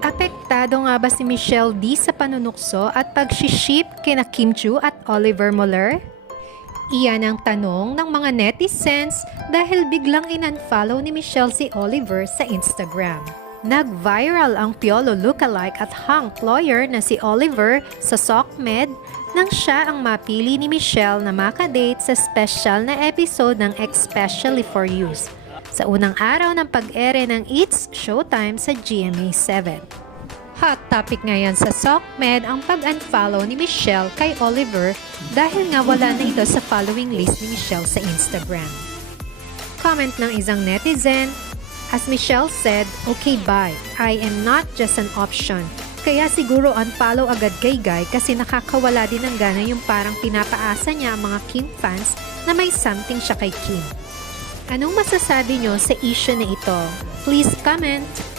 Apektado nga ba si Michelle D sa panunukso at pag-ship kina Kim Chu at Oliver Mueller? Iyan ang tanong ng mga netizens dahil biglang in-unfollow ni Michelle si Oliver sa Instagram. Nag-viral ang Piolo lookalike at hunk lawyer na si Oliver sa SOCMED nang siya ang mapili ni Michelle na makadate sa special na episode ng Especially for Youth sa unang araw ng pag-ere ng It's Showtime sa GMA7. Hot topic ngayon sa SOCMED ang pag-unfollow ni Michelle kay Oliver dahil nga wala na ito sa following list ni Michelle sa Instagram. Comment ng isang netizen, As Michelle said, okay bye, I am not just an option. Kaya siguro unfollow agad kay Guy kasi nakakawala din ng gana yung parang pinapaasa niya ang mga Kim fans na may something siya kay Kim. Anong masasabi nyo sa issue na ito? Please comment!